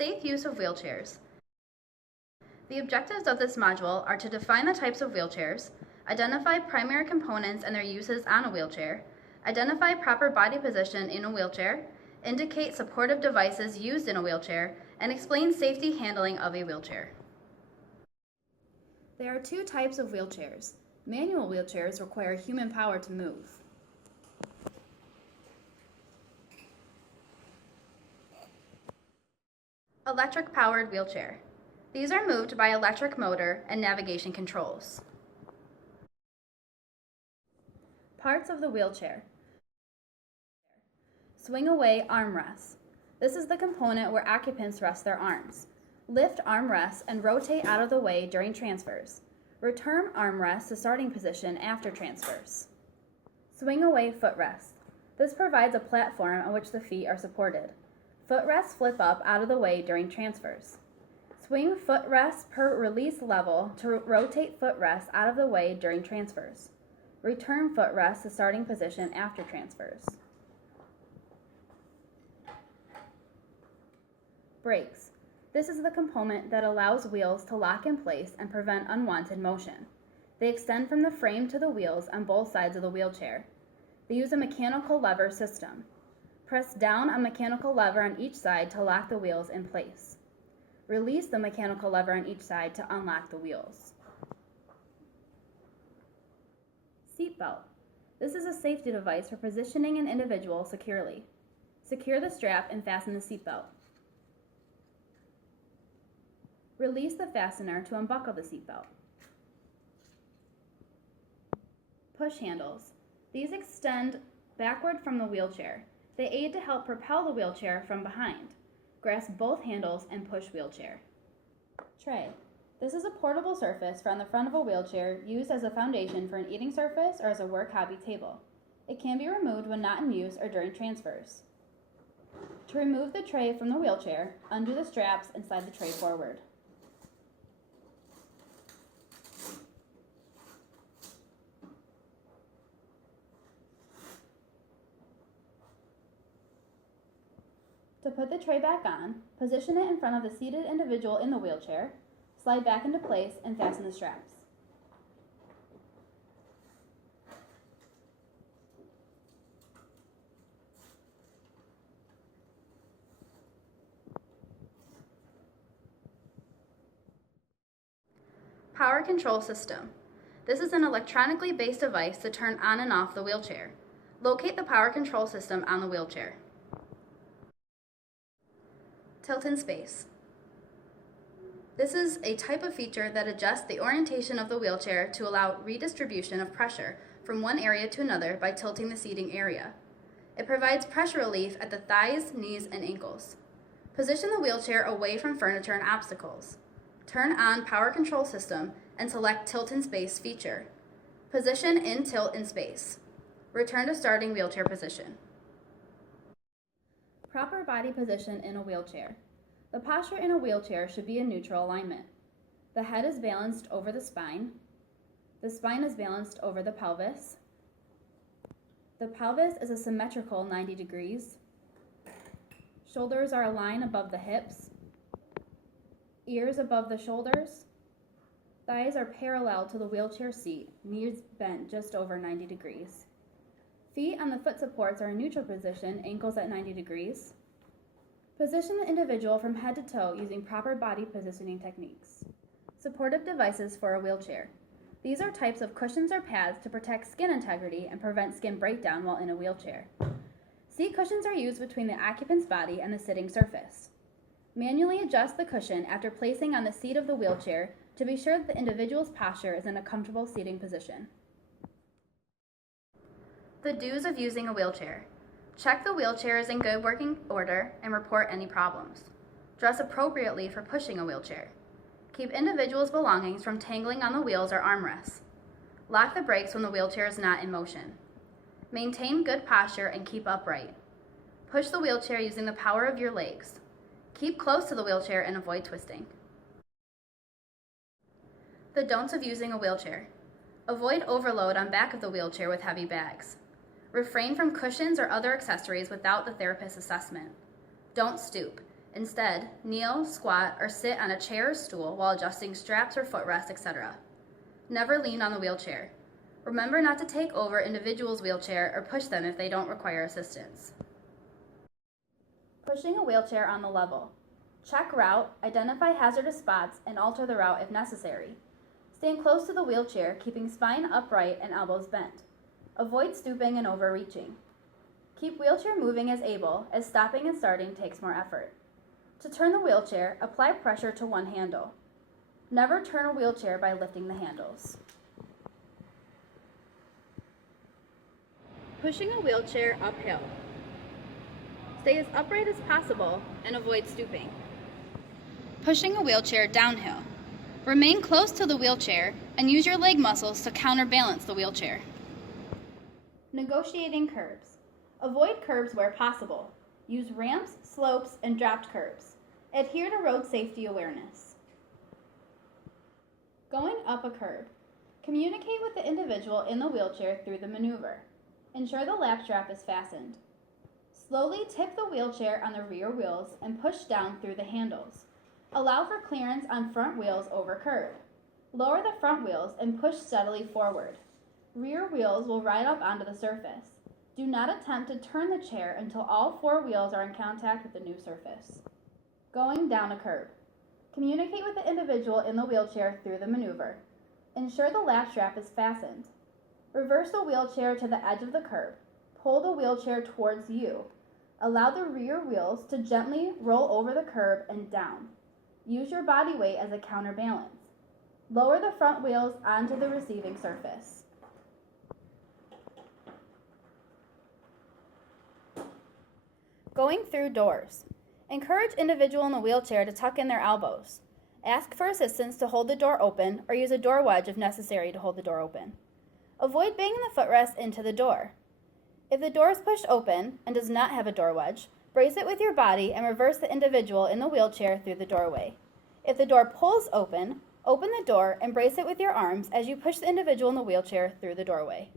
Safe use of wheelchairs. The objectives of this module are to define the types of wheelchairs, identify primary components and their uses on a wheelchair, identify proper body position in a wheelchair, indicate supportive devices used in a wheelchair, and explain safety handling of a wheelchair. There are two types of wheelchairs. Manual wheelchairs require human power to move. Electric-powered wheelchair. These are moved by electric motor and navigation controls. Parts of the wheelchair. Swing away armrests. This is the component where occupants rest their arms. Lift armrests and rotate out of the way during transfers. Return armrests to starting position after transfers. Swing away footrest. This provides a platform on which the feet are supported. Footrests flip up out of the way during transfers. Swing footrests per release level to rotate footrests out of the way during transfers. Return footrests to starting position after transfers. Brakes. This is the component that allows wheels to lock in place and prevent unwanted motion. They extend from the frame to the wheels on both sides of the wheelchair. They use a mechanical lever system. Press down a mechanical lever on each side to lock the wheels in place. Release the mechanical lever on each side to unlock the wheels. Seat belt. This is a safety device for positioning an individual securely. Secure the strap and fasten the seat belt. Release the fastener to unbuckle the seat belt. Push handles. These extend backward from the wheelchair. They aid to help propel the wheelchair from behind. Grasp both handles and push wheelchair. Tray. This is a portable surface on the front of a wheelchair used as a foundation for an eating surface or as a work hobby table. It can be removed when not in use or during transfers. To remove the tray from the wheelchair, undo the straps and slide the tray forward. To put the tray back on, position it in front of the seated individual in the wheelchair, slide back into place, and fasten the straps. Power control system. This is an electronically based device to turn on and off the wheelchair. Locate the power control system on the wheelchair. Tilt-in space. This is a type of feature that adjusts the orientation of the wheelchair to allow redistribution of pressure from one area to another by tilting the seating area. It provides pressure relief at the thighs, knees, and ankles. Position the wheelchair away from furniture and obstacles. Turn on power control system and select tilt-in space feature. Position in tilt-in space. Return to starting wheelchair position. Proper body position in a wheelchair. The posture in a wheelchair should be in neutral alignment. The head is balanced over the spine. The spine is balanced over the pelvis. The pelvis is a symmetrical 90 degrees. Shoulders are aligned above the hips. Ears above the shoulders. Thighs are parallel to the wheelchair seat, knees bent just over 90 degrees. Feet on the foot supports are in neutral position, ankles at 90 degrees. Position the individual from head to toe using proper body positioning techniques. Supportive devices for a wheelchair. These are types of cushions or pads to protect skin integrity and prevent skin breakdown while in a wheelchair. Seat cushions are used between the occupant's body and the sitting surface. Manually adjust the cushion after placing on the seat of the wheelchair to be sure that the individual's posture is in a comfortable seating position. The do's of using a wheelchair. Check the wheelchair is in good working order and report any problems. Dress appropriately for pushing a wheelchair. Keep individuals' belongings from tangling on the wheels or armrests. Lock the brakes when the wheelchair is not in motion. Maintain good posture and keep upright. Push the wheelchair using the power of your legs. Keep close to the wheelchair and avoid twisting. The don'ts of using a wheelchair. Avoid overload on back of the wheelchair with heavy bags. Refrain from cushions or other accessories without the therapist's assessment. Don't stoop. Instead, kneel, squat, or sit on a chair or stool while adjusting straps or footrests, etc. Never lean on the wheelchair. Remember not to take over individuals' wheelchair or push them if they don't require assistance. Pushing a wheelchair on the level. Check route, identify hazardous spots, and alter the route if necessary. Stand close to the wheelchair, keeping spine upright and elbows bent. Avoid stooping and overreaching. Keep wheelchair moving as able, as stopping and starting takes more effort. To turn the wheelchair, apply pressure to one handle. Never turn a wheelchair by lifting the handles. Pushing a wheelchair uphill. Stay as upright as possible and avoid stooping. Pushing a wheelchair downhill. Remain close to the wheelchair and use your leg muscles to counterbalance the wheelchair. Negotiating curbs. Avoid curbs where possible. Use ramps, slopes, and dropped curbs. Adhere to road safety awareness. Going up a curb. Communicate with the individual in the wheelchair through the maneuver. Ensure the lap strap is fastened. Slowly tip the wheelchair on the rear wheels and push down through the handles. Allow for clearance on front wheels over curb. Lower the front wheels and push steadily forward. Rear wheels will ride up onto the surface. Do not attempt to turn the chair until all four wheels are in contact with the new surface. Going down a curb. Communicate with the individual in the wheelchair through the maneuver. Ensure the lap strap is fastened. Reverse the wheelchair to the edge of the curb. Pull the wheelchair towards you. Allow the rear wheels to gently roll over the curb and down. Use your body weight as a counterbalance. Lower the front wheels onto the receiving surface. Going through doors. Encourage individual in the wheelchair to tuck in their elbows. Ask for assistance to hold the door open or use a door wedge if necessary to hold the door open. Avoid banging the footrest into the door. If the door is pushed open and does not have a door wedge, brace it with your body and reverse the individual in the wheelchair through the doorway. If the door pulls open, open the door and brace it with your arms as you push the individual in the wheelchair through the doorway.